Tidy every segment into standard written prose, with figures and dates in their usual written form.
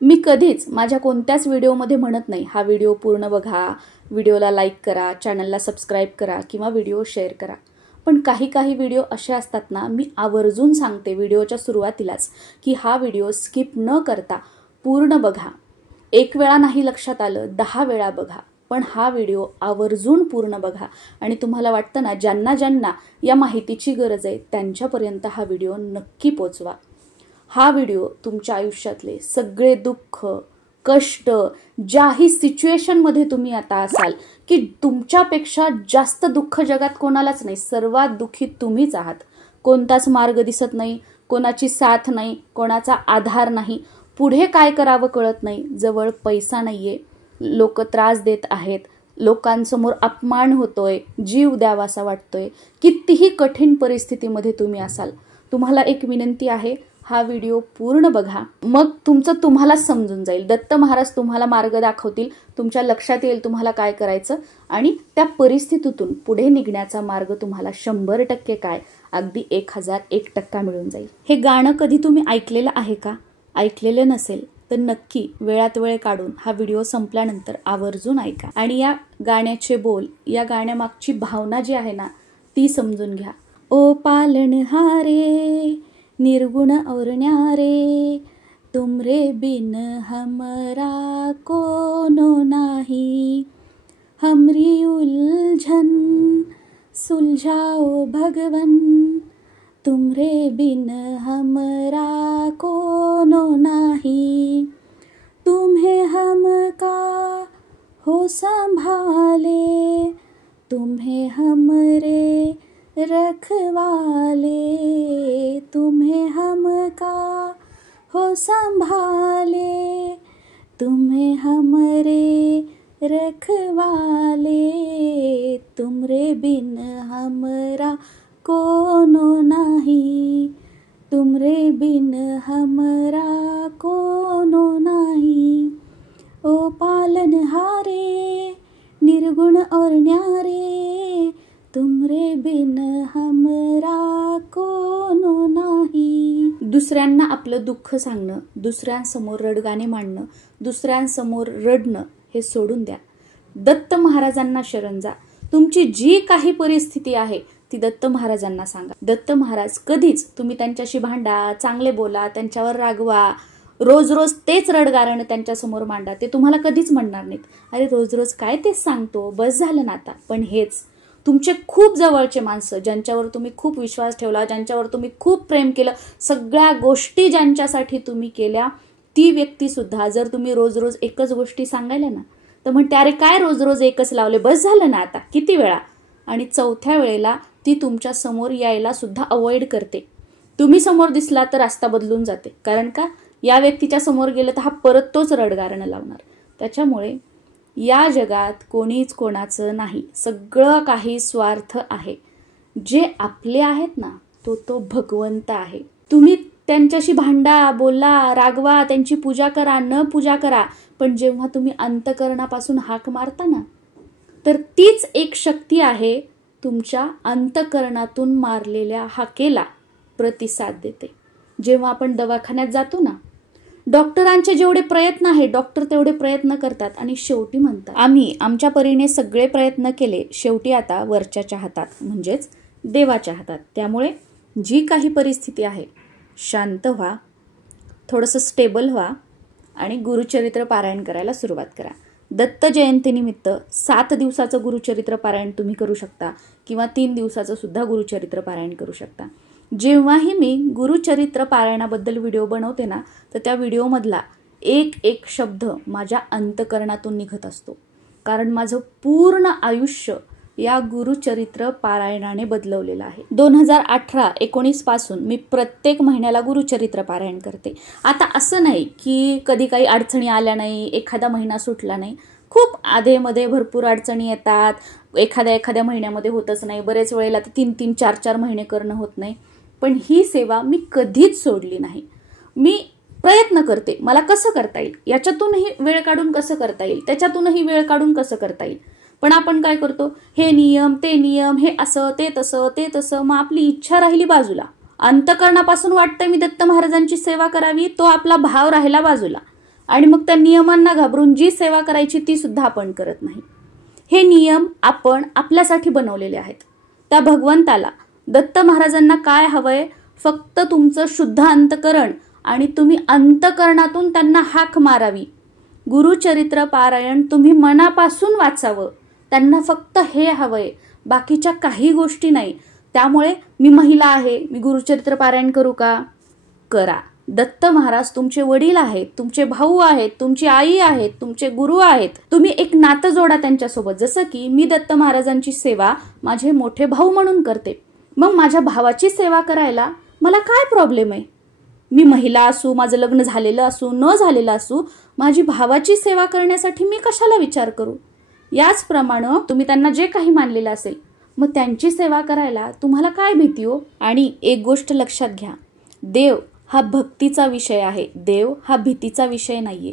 मी कधीच माझ्या कोणत्याच व्हिडिओमध्ये म्हणत नाही हा व्हिडिओ पूर्ण बघा, व्हिडिओला लाईक करा, चॅनलला सबस्क्राईब करा किंवा व्हिडिओ शेअर करा. पण काही व्हिडिओ असे असतात ना, मी आवर्जून सांगते व्हिडिओच्या सुरुवातीलाच की हा व्हिडिओ स्किप न करता पूर्ण बघा. एक वेळा नाही लक्षात आलं 10 वेळा बघा, पण हा व्हिडिओ आवर्जून पूर्ण बघा. आणि तुम्हाला वाटतं ना, ज्यांना या माहितीची गरज आहे त्यांच्यापर्यंत हा व्हिडिओ नक्की पोचवा. हा व्हिडिओ तुमच्या आयुष्यातले सगळे दुःख, कष्ट, ज्याही सिच्युएशनमध्ये तुम्ही आता असाल की तुमच्यापेक्षा जास्त दुःख जगात कोणालाच नाही, सर्वात दुःखी तुम्हीच आहात. कोणताच मार्ग दिसत नाही, कोणाची साथ नाही, कोणाचा आधार नाही, पुढे काय करावं कळत नाही, जवळ पैसा नाहीये, लोक त्रास देत आहेत, लोकांसमोर अपमान होतोय, जीव द्यावासा वाटतोय. कितीही कठीण परिस्थितीमध्ये तुम्ही असाल, तुम्हाला एक विनंती आहे, हा व्हिडिओ पूर्ण बघा. मग तुमचं तुम्हालाच समजून जाईल. दत्त महाराज तुम्हाला मार्ग दाखवतील, तुमच्या लक्षात येईल तुम्हाला काय करायचं आणि त्या परिस्थितीतून पुढे निघण्याचा मार्ग तुम्हाला 100% काय, अगदी 1001% मिळून जाईल. हे गाणं कधी तुम्ही ऐकलेलं आहे का? ऐकलेलं नसेल तर नक्की वेळात वेळ काढून हा व्हिडिओ संपल्यानंतर आवर्जून ऐका आणि या गाण्याचे बोल, या गाण्यामागची भावना जी आहे ना ती समजून घ्या. ओ पालनहारे निर्गुण और न्यारे, तुमरे बिन हमरा कोनो नाही, हमरी उलझन सुलझाओ भगवन, तुमरे बिन हमरा कोनो नाही, तुम्हें हम का हो संभाले, तुम्हें हमरे रखवाले, तुम्हें हम का हो संभाले, तुम्हें हमरे रखवाले, तुमरे बिन हमरा कोनो नाही, तुमरे बिन हमरा कोनो नाही. ओ पालनहारे निर्गुण और न्यारे, तुमरे बिन हमरा कोनो नाही. दुसऱ्यांना आपलं दुःख सांगणं, दुसऱ्यांसमोर रडगाणे मांडणं, दुसऱ्यांसमोर रडणं हे सोडून द्या. दत्त महाराजांना शरण जा. तुमची जी काही परिस्थिती आहे ती दत्त महाराजांना सांगा. दत्त महाराज कधीच, तुम्ही त्यांच्याशी भांडा, चांगले बोला, त्यांच्यावर रागवा, रोज तेच रडगाणं त्यांच्यासमोर मांडा, ते तुम्हाला कधीच म्हणणार नाहीत. अरे रोज काय तेच सांगतो, बस झालं ना आता. पण हेच तुमचे खूप जवळचे माणसं, ज्यांच्यावर तुम्ही खूप विश्वास ठेवला, ज्यांच्यावर तुम्ही खूप प्रेम केलं, सगळ्या गोष्टी ज्यांच्यासाठी तुम्ही केल्या, ती व्यक्ती सुद्धा जर तुम्ही रोज एकच गोष्टी सांगायला ना तर म्हणते अरे काय रोज एकच लावले, बस झालं ना आता, किती वेळा. आणि 4थ्या वेळेला ती तुमच्या समोर यायला सुद्धा अवॉइड करते. तुम्ही समोर दिसला तर रस्ता बदलून जाते. कारण का, या व्यक्तीच्या समोर गेलं तर हा परत तोच रडगाणं लावणार. त्याच्यामुळे या जगात कोणीच कोणाचं नाही, सगळं काही स्वार्थ आहे. जे आपले आहेत ना तो भगवंत आहे. तुम्ही त्यांच्याशी भांडा, बोला, रागवा, त्यांची पूजा करा, न पूजा करा, पण जेव्हा तुम्ही अंतकरणापासून हाक मारता ना तर तीच एक शक्ती आहे तुमच्या अंतकरणातून मारलेल्या हाकेला प्रतिसाद देते. जेव्हा आपण दवाखान्यात जातो ना, डॉक्टरांचे जेवढे प्रयत्न आहे, डॉक्टर तेवढे प्रयत्न करतात आणि शेवटी म्हणतात आम्ही आमच्या परीने सगळे प्रयत्न केले, शेवटी आता वरच्याच्या हातात म्हणजेच देवाच्या हातात. त्यामुळे जी काही परिस्थिती आहे शांत व्हा, थोडंसं स्टेबल व्हा आणि गुरुचरित्र पारायण करायला सुरुवात करा. दत्त जयंतीनिमित्त 7 दिवसाचं गुरुचरित्र पारायण तुम्ही करू शकता किंवा 3 दिवसाचं सुद्धा गुरुचरित्र पारायण करू शकता. जेव्हाही मी गुरुचरित्र पारायणाबद्दल व्हिडिओ बनवते ना तर त्या व्हिडिओमधला एक शब्द माझ्या अंतकरणातून निघत असतो. कारण माझं पूर्ण आयुष्य या गुरुचरित्र पारायणाने बदलवलेलं आहे. 2018-19 पासून मी प्रत्येक महिन्याला गुरुचरित्र पारायण करते. आता असं नाही की कधी काही अडचणी आल्या नाही, एखादा महिना सुटला नाही. खूप आधेमध्ये भरपूर अडचणी येतात, एखाद्या महिन्यामध्ये होतच नाही, बरेच वेळेला तर 3-3, 4-4 महिने करणं होत नाही. पण ही सेवा मी कधीच सोडली नाही. मी प्रयत्न करते, मला कसं करता येईल, याच्यातूनही वेळ काढून कसं करता येईल, त्याच्यातूनही वेळ काढून कसं करता येईल. पण आपण काय करतो, हे नियम ते नियम, हे असं ते तसं, मग आपली इच्छा राहिली बाजूला. अंतकरणापासून वाटतंय मी दत्त महाराजांची सेवा करावी, तो आपला भाव राहिला बाजूला आणि मग त्या नियमांना घाबरून जी सेवा करायची ती सुद्धा आपण करत नाही. हे नियम आपण आपल्यासाठी बनवलेले आहेत. त्या भगवंताला, दत्त महाराजांना काय हवंय? फक्त तुमचं शुद्ध अंतकरण आणि तुम्ही अंतकरणातून त्यांना हाक मारावी. गुरुचरित्र पारायण तुम्ही मनापासून वाचावं. त्यांना फक्त हे हवंय, बाकीच्या काही गोष्टी नाही. त्यामुळे मी महिला आहे, मी गुरुचरित्र पारायण करू का? करा. दत्त महाराज तुमचे वडील आहेत, तुमचे भाऊ आहेत, तुमची आई आहेत, तुमचे गुरु आहेत. तुम्ही एक नातं जोडा त्यांच्यासोबत. जसं की मी दत्त महाराजांची सेवा माझे मोठे भाऊ म्हणून करते, मग माझ्या भावाची सेवा करायला मला काय प्रॉब्लेम आहे? मी महिला असू, माझं लग्न झालेलं असू, न झालेलं असू, माझी भावाची सेवा करण्यासाठी मी कशाला विचार करू? याचप्रमाणे तुम्ही त्यांना जे काही मानलेलं असेल, मग त्यांची सेवा करायला तुम्हाला काय भीती हो? आणि एक गोष्ट लक्षात घ्या, देव हा भक्तीचा विषय आहे. देव हा भीतीचा विषय नाहीये.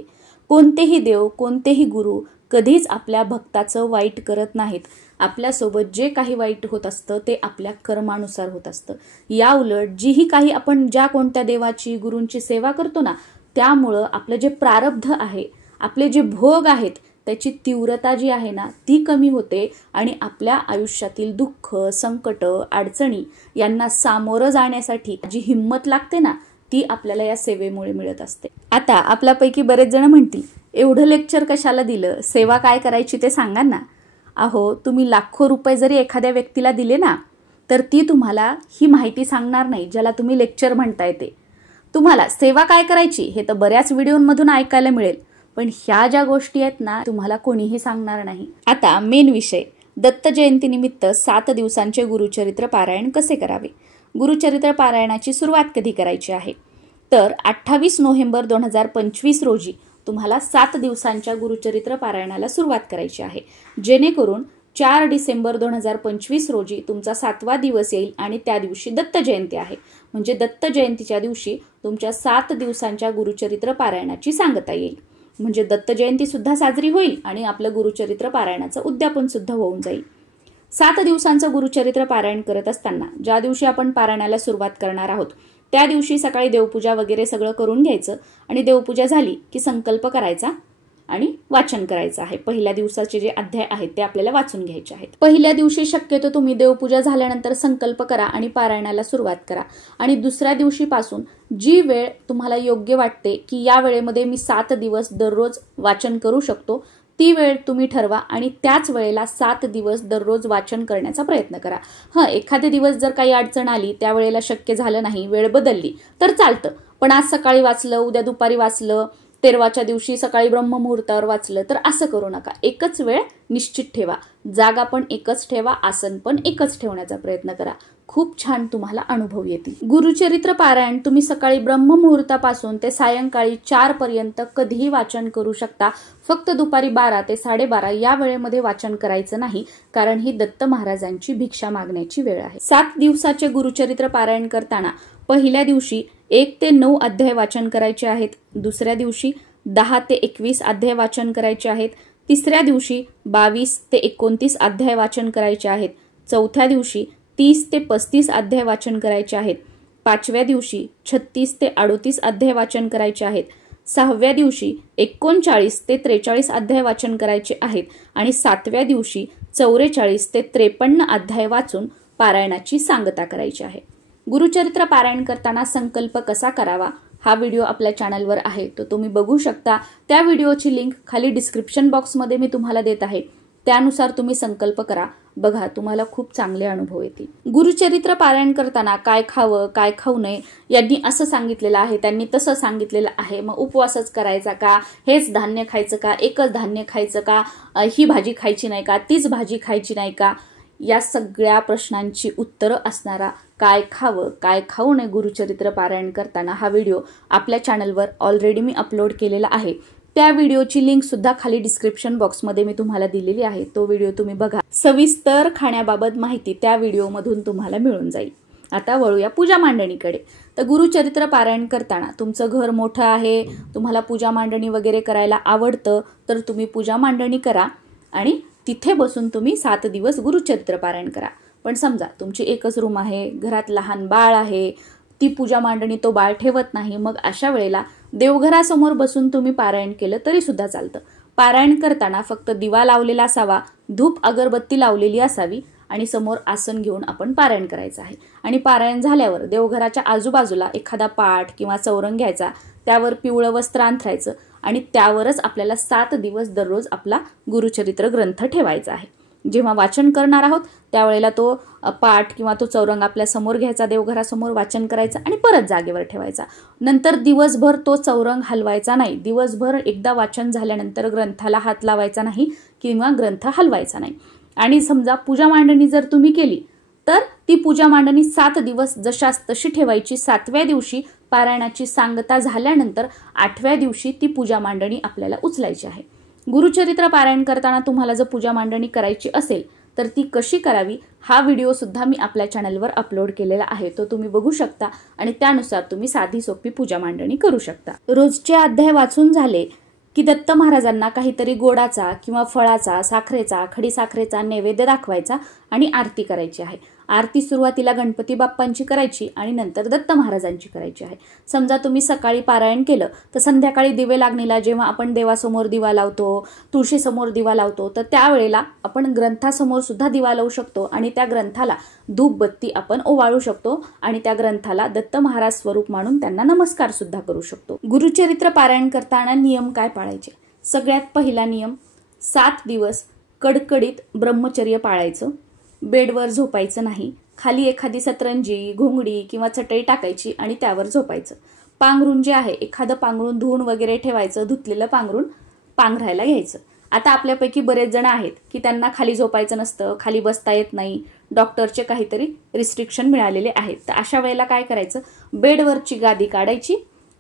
कोणतेही देव, कोणतेही गुरु कधीच आपल्या भक्ताचं वाईट करत नाहीत. आपल्यासोबत जे काही वाईट होत असतं ते आपल्या कर्मानुसार होत असतं. या उलट जीही काही आपण ज्या कोणत्या देवाची, गुरूंची सेवा करतो ना, त्यामुळं आपलं जे प्रारब्ध आहे, आपले जे भोग आहेत, त्याची तीव्रता जी आहे ना ती कमी होते आणि आपल्या आयुष्यातील दुःख, संकट, अडचणी यांना सामोरं जाण्यासाठी जी हिंमत लागते ना, ती आपल्याला या सेवेमुळे मिळत असते. आता आपल्यापैकी बरेच जण म्हणतील, एवढं लेक्चर कशाला दिलं? सेवा काय करायची ते सांगा ना. अहो, तुम्ही लाखो रुपये जरी एखाद्या व्यक्तीला दिले ना, तर ती तुम्हाला ही माहिती सांगणार नाही ज्याला तुम्ही लेक्चर म्हणताय ते. तुम्हाला सेवा काय करायची हे तर बऱ्याच व्हिडिओमधून ऐकायला मिळेल, पण ह्या ज्या गोष्टी आहेत ना तुम्हाला कोणीही सांगणार नाही. आता मेन विषय, दत्त जयंतीनिमित्त 7 दिवसांचे गुरुचरित्र पारायण कसे करावे? गुरुचरित्र पारायणाची सुरुवात कधी करायची आहे? तर 28 नोव्हेंबर 2025 रोजी तुम्हाला 7 दिवसांच्या गुरुचरित्र पारायणाला सुरुवात करायची आहे, जेणेकरून 4 डिसेंबर 2025 रोजी तुमचा 7वा दिवस येईल आणि त्या दिवशी दत्त जयंती आहे. म्हणजे दत्त जयंतीच्या दिवशी तुमच्या 7 दिवसांच्या गुरुचरित्र पारायणाची सांगता येईल. म्हणजे दत्त जयंती सुद्धा साजरी होईल आणि आपलं गुरुचरित्र पारायणाचं उद्यापन सुद्धा होऊन जाईल. 7 दिवसांचं गुरुचरित्र पारायण करत असताना ज्या दिवशी आपण पारायणाला सुरुवात करणार आहोत त्या दिवशी सकाळी देवपूजा वगैरे सगळं करून घ्यायचं आणि देवपूजा झाली की संकल्प करायचा आणि वाचन करायचं आहे. पहिल्या दिवसाचे जे अध्याय आहेत ते आपल्याला वाचून घ्यायचे आहेत. पहिल्या दिवशी शक्यतो तुम्ही देवपूजा झाल्यानंतर संकल्प करा आणि पारायणाला सुरुवात करा. आणि दुसऱ्या दिवशीपासून जी वेळ तुम्हाला योग्य वाटते की या वेळेमध्ये मी 7 दिवस दररोज वाचन करू शकतो, ती वेळ तुम्ही ठरवा आणि त्याच वेळेला 7 दिवस दररोज वाचन करण्याचा प्रयत्न करा. एखादे दिवस जर काही अडचण आली, त्यावेळेला शक्य झालं नाही, वेळ बदलली तर चालतं, पण आज सकाळी वाचलं, उद्या दुपारी वाचलं, 13वाच्या दिवशी सकाळी ब्रह्ममुहूर्तावर वाचलं, तर असं करू नका. एकच वेळ निश्चित ठेवा, जागा पण एकच ठेवा, आसन पण एकच ठेवण्याचा प्रयत्न करा. खूप छान तुम्हाला अनुभव येतील. गुरुचरित्र पारायण तुम्ही सकाळी ब्रह्ममुहूर्तापासून ते सायंकाळी 4 पर्यंत कधीही वाचन करू शकता. फक्त दुपारी 12 ते 12:30 या वेळेमध्ये वाचन करायचं नाही, कारण ही दत्त महाराजांची भिक्षा मागण्याची वेळ आहे. 7 दिवसाचे गुरुचरित्र पारायण करताना पहिल्या दिवशी 1 ते 9 अध्याय वाचन करायचे आहेत. दुसऱ्या दिवशी 10 ते 21 अध्याय वाचन करायचे आहेत. तिसऱ्या दिवशी 22 ते 29 अध्याय वाचन करायचे आहेत. चौथ्या दिवशी 30 ते 35 अध्याय वाचन करायचे आहेत. 5व्या दिवशी 36 ते 38 अध्याय वाचन करायचे आहेत. 6व्या दिवशी 39 ते 43 अध्याय वाचन करायचे आहेत. आणि 7व्या दिवशी 44 ते 53 अध्याय वाचून पारायणाची सांगता करायची आहे. गुरुचरित्र पारायण करताना संकल्प कसा करावा हा व्हिडिओ आपल्या चॅनलवर आहे, तो तुम्ही बघू शकता. त्या व्हिडिओची लिंक खाली डिस्क्रिप्शन बॉक्समध्ये मी तुम्हाला देत आहे. त्यानुसार तुम्ही संकल्प करा. बघा, तुम्हाला खूप चांगले अनुभव येतील. गुरुचरित्र पारायण करताना काय खावं, काय खाऊ नये यांनी असं सांगितलेलं आहे, त्यांनी तसं सांगितलेलं आहे. मग उपवासच करायचा का, हेच धान्य खायचं का, एकच धान्य खायचं का, ही भाजी खायची नाही का, तीच भाजी खायची नाही का, या सगळ्या प्रश्नांची उत्तरं असणारा काय खावं, काय खाऊ नये गुरुचरित्र पारायण करताना हा व्हिडिओ आपल्या चॅनलवर ऑलरेडी मी अपलोड केलेला आहे. त्या व्हिडिओची लिंक सुद्धा खाली डिस्क्रिप्शन बॉक्समध्ये मी तुम्हाला दिलेली आहे. तो व्हिडिओ तुम्ही बघा. सविस्तर खाण्याबाबत माहिती त्या व्हिडिओमधून तुम्हाला मिळून जाईल. आता वळूया पूजा मांडणीकडे. तर गुरुचरित्र पारायण करताना तुमचं घर मोठं आहे, तुम्हाला पूजा मांडणी वगैरे करायला आवडतं, तर तुम्ही पूजा मांडणी करा आणि तिथे बसून तुम्ही 7 दिवस गुरुचरित्र पारायण करा. पण समजा तुमची एकच रूम आहे, घरात लहान बाळ आहे, ती पूजा मांडणी तो बाळ ठेवत नाही, मग अशा वेळेला देवघरासमोर बसून तुम्ही पारायण केलं तरी सुद्धा चालतं. पारायण करताना फक्त दिवा लावलेला असावा, धूप अगरबत्ती लावलेली असावी आणि समोर आसन घेऊन आपण पारायण करायचं आहे. आणि पारायण झाल्यावर देवघराच्या आजूबाजूला एखादा पाट किंवा चौरंग घ्यायचा, त्यावर पिवळं वस्त्र अंथरायचं आणि त्यावरच आपल्याला 7 दिवस दररोज आपला गुरुचरित्र ग्रंथ ठेवायचा आहे. जेव्हा वाचन करणार आहोत त्यावेळेला तो पाठ किंवा तो चौरंग आपल्या समोर घ्यायचा, देवघरासमोर वाचन करायचं आणि परत जागेवर ठेवायचा. नंतर दिवसभर तो चौरंग हलवायचा नाही. दिवसभर एकदा वाचन झाल्यानंतर ग्रंथाला हात लावायचा नाही किंवा ग्रंथ हलवायचा नाही. आणि समजा पूजा मांडणी जर तुम्ही केली तर ती पूजा मांडणी 7 दिवस जशास तशी ठेवायची. 7व्या दिवशी पारायणाची सांगता झाल्यानंतर 8व्या दिवशी ती पूजा मांडणी आपल्याला उचलायची आहे. गुरुचरित्र पारायण करताना तुम्हाला जर पूजा मांडणी करायची असेल तर ती कशी करावी हा व्हिडिओ सुद्धा मी आपल्या चॅनलवर अपलोड केलेला आहे, तो तुम्ही बघू शकता आणि त्यानुसार तुम्ही साधी सोपी पूजा मांडणी करू शकता. रोजचे अध्याय वाचून झाले की दत्त महाराजांना काहीतरी गोडाचा किंवा फळाचा, साखरेचा, खडीसाखरेचा नैवेद्य दाखवायचा आणि आरती करायची आहे. आरती सुरुवातीला गणपती बाप्पांची करायची आणि नंतर दत्त महाराजांची करायची आहे. समजा तुम्ही सकाळी पारायण केलं तर संध्याकाळी दिवे लागणीला जेव्हा आपण देवासमोर दिवा लावतो, तुळशीसमोर दिवा लावतो, तर त्यावेळेला आपण ग्रंथासमोर सुद्धा दिवा लावू शकतो आणि त्या ग्रंथाला धूपबत्ती आपण ओवाळू शकतो आणि त्या ग्रंथाला दत्त महाराज स्वरूप मानून त्यांना नमस्कार सुद्धा करू शकतो. गुरुचरित्र पारायण करताना नियम काय पाळायचे? सगळ्यात पहिला नियम, 7 दिवस कडकडीत ब्रह्मचर्य पाळायचं. बेडवर झोपायचं नाही. खाली एखादी सतरंजी, घोंगडी किंवा चटई टाकायची आणि त्यावर झोपायचं. पांघरूण जे आहे एखादं पांघरूण धुवून वगैरे ठेवायचं, धुतलेलं पांघरूण पांघरायला घ्यायचं. आता आपल्यापैकी बरेच जण आहेत की त्यांना खाली झोपायचं नसतं, खाली बसता येत नाही, डॉक्टरचे काहीतरी रिस्ट्रिक्शन मिळालेले आहेत. तर अशा वेळेला काय करायचं, बेडवरची गादी काढायची,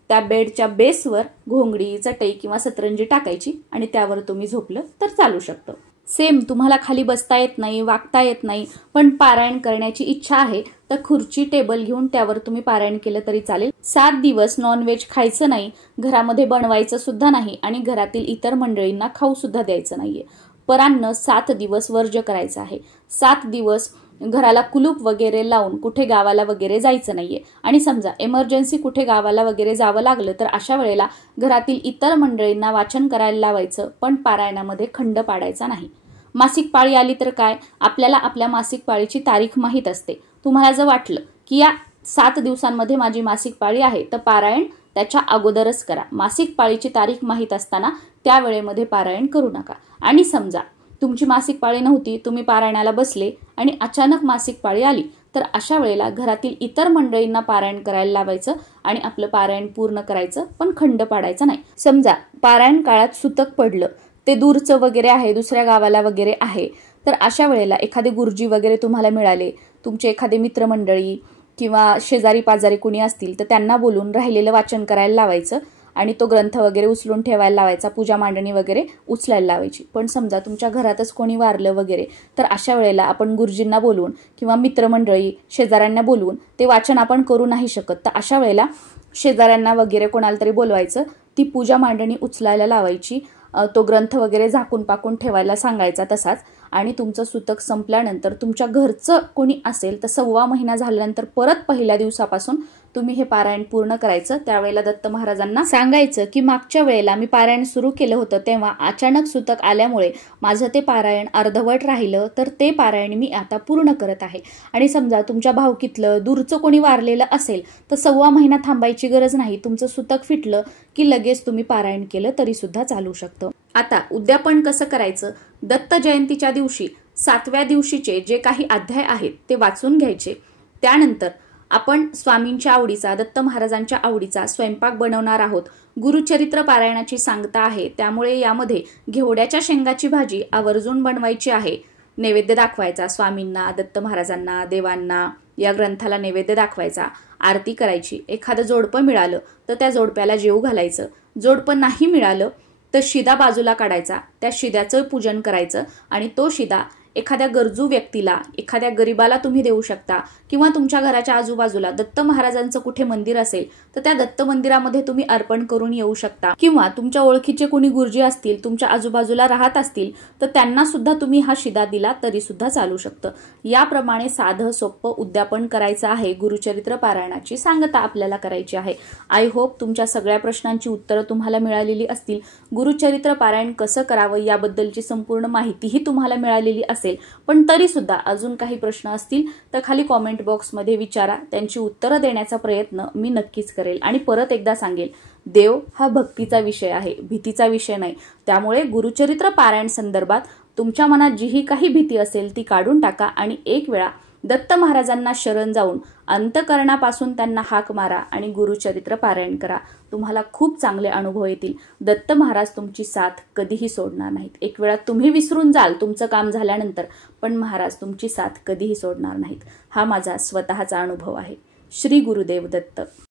त्या बेडच्या बेसवर घोंगडी, चटई किंवा सतरंजी टाकायची आणि त्यावर तुम्ही झोपलं तर चालू शकतं. सेम तुम्हाला खाली बसता येत नाही, वागता येत नाही, पण पारायण करण्याची इच्छा आहे तर खुर्ची, टेबल घेऊन त्यावर तुम्ही पारायण केलं तरी चालेल. 7 दिवस नॉनव्हेज खायचं नाही, घरामध्ये बनवायचं सुद्धा नाही आणि घरातील इतर मंडळींना खाऊ सुद्धा द्यायचं नाहीये. परान्न 7 दिवस वर्ज्य करायचं आहे. 7 दिवस घराला कुलूप वगैरे लावून कुठे गावाला वगैरे जायचं नाहीये. आणि समजा इमर्जन्सी कुठे गावाला वगैरे जावं लागलं तर अशा वेळेला घरातील इतर मंडळींना वाचन करायला लावायचं, पण पारायणामध्ये खंड पाडायचा नाही. मासिक पाळी आली तर काय, आपल्याला आपल्या मासिक पाळीची तारीख माहीत असते. तुम्हाला जर वाटलं की या 7 दिवसांमध्ये माझी मासिक पाळी आहे तर पारायण त्याच्या अगोदरच करा. मासिक पाळीची तारीख माहीत असताना त्या वेळेमध्ये पारायण करू नका. आणि समजा तुमची मासिक पाळी नव्हती, तुम्ही पारायणाला बसले आणि अचानक मासिक पाळी आली तर अशा वेळेला घरातील इतर मंडळींना पारायण करायला लावायचं आणि आपलं पारायण पूर्ण करायचं, पण खंड पाडायचा नाही. समजा पारायण काळात सुतक पडलं, ते दूरचं वगैरे आहे, दुसऱ्या गावाला वगैरे आहे, तर अशा वेळेला एखादे गुरुजी वगैरे तुम्हाला मिळाले, तुमचे एखादे मित्रमंडळी किंवा शेजारी पाजारी कुणी असतील तर त्यांना बोलून राहिलेलं वाचन करायला लावायचं आणि तो ग्रंथ वगैरे उचलून ठेवायला लावायचा, पूजा मांडणी वगैरे उचलायला लावायची. पण समजा तुमच्या घरातच कोणी वारलं वगैरे तर अशा वेळेला आपण गुरुजींना बोलवून किंवा मित्रमंडळी, शेजाऱ्यांना बोलवून ते वाचन आपण करू नाही शकत. तर अशा वेळेला शेजाऱ्यांना वगैरे कोणाला तरी बोलवायचं, ती पूजा मांडणी उचलायला लावायची, तो ग्रंथ वगैरे झाकून पाकून ठेवायला सांगायचा तसाच. आणि तुमचं सुतक संपल्यानंतर तुमच्या घरचं कोणी असेल तर 1.25 महिना झाल्यानंतर परत पहिल्या दिवसापासून तुम्ही हे पारायण पूर्ण करायचं. त्यावेळेला दत्त महाराजांना सांगायचं की मागच्या वेळेला मी पारायण सुरू केलं होतं तेव्हा अचानक सुतक आल्यामुळे माझं ते पारायण अर्धवट राहिलं, तर ते पारायण मी आता पूर्ण करत आहे. आणि समजा तुमच्या भावकीतलं दूरचं कोणी वारलेलं असेल तर 1.25 महिना थांबायची गरज नाही. तुमचं सुतक फिटलं की लगेच तुम्ही पारायण केलं तरी सुद्धा चालू शकतं. आता उद्यापन कसं करायचं, दत्त जयंतीच्या दिवशी 7व्या दिवशीचे जे काही अध्याय आहेत ते वाचून घ्यायचे. त्यानंतर आपण स्वामींच्या आवडीचा, दत्त महाराजांच्या आवडीचा स्वयंपाक बनवणार आहोत. गुरुचरित्र पारायणाची सांगता आहे, त्यामुळे यामध्ये घेवड्याच्या शेंगाची भाजी आवर्जून बनवायची आहे. नैवेद्य दाखवायचा स्वामींना, दत्त महाराजांना, देवांना, या ग्रंथाला नैवेद्य दाखवायचा, आरती करायची. एखादं जोडपं मिळालं तर त्या जोडप्याला जेवू घालायचं. जोडपं नाही मिळालं तर शिदा बाजूला काढायचा, त्या शिद्याचं पूजन करायचं आणि तो शिदा एखाद्या गरजू व्यक्तीला, एखाद्या गरीबाला तुम्ही देऊ शकता, किंवा तुमच्या घराच्या आजूबाजूला दत्त महाराजांचं कुठे मंदिर असेल तर त्या दत्त मंदिरामध्ये तुम्ही अर्पण करून येऊ शकता, किंवा तुमच्या ओळखीचे कोणी गुरुजी असतील, तुमच्या आजूबाजूला राहत असतील तर त्यांना सुद्धा तुम्ही हा शिदा दिला तरी सुद्धा चालू शकतं. याप्रमाणे साधं सोपं उद्यापन करायचं आहे. गुरुचरित्र पारायणाची सांगता आपल्याला करायची आहे. आय होप तुमच्या सगळ्या प्रश्नांची उत्तरं तुम्हाला मिळालेली असतील. गुरुचरित्र पारायण कसं करावं याबद्दलची संपूर्ण माहितीही तुम्हाला मिळालेली असेल. पण तरी सुद्धा अजून काही प्रश्न असतील तर खाली कॉमेंट बॉक्समध्ये विचारा. त्यांची उत्तरं देण्याचा प्रयत्न मी नक्कीच करेल. आणि परत एकदा सांगेल, देव हा भक्तीचा विषय आहे, भीतीचा विषय नाही. त्यामुळे गुरुचरित्र पारायण संदर्भात तुमच्या मनात जीही काही भीती असेल ती काढून टाका आणि एक वेळा दत्त महाराजांना शरण जाऊन अंतःकरणापासून त्यांना हाक मारा आणि गुरुचरित्र पारायण करा. तुम्हाला खूप चांगले अनुभव येतील. दत्त महाराज तुमची साथ कधीही सोडणार नाहीत. एक वेळा तुम्ही विसरून जाल तुमचं काम झाल्यानंतर, पण महाराज तुमची साथ कधीही सोडणार नाहीत. हा माझा स्वतःचा अनुभव आहे. श्री गुरुदेव दत्त.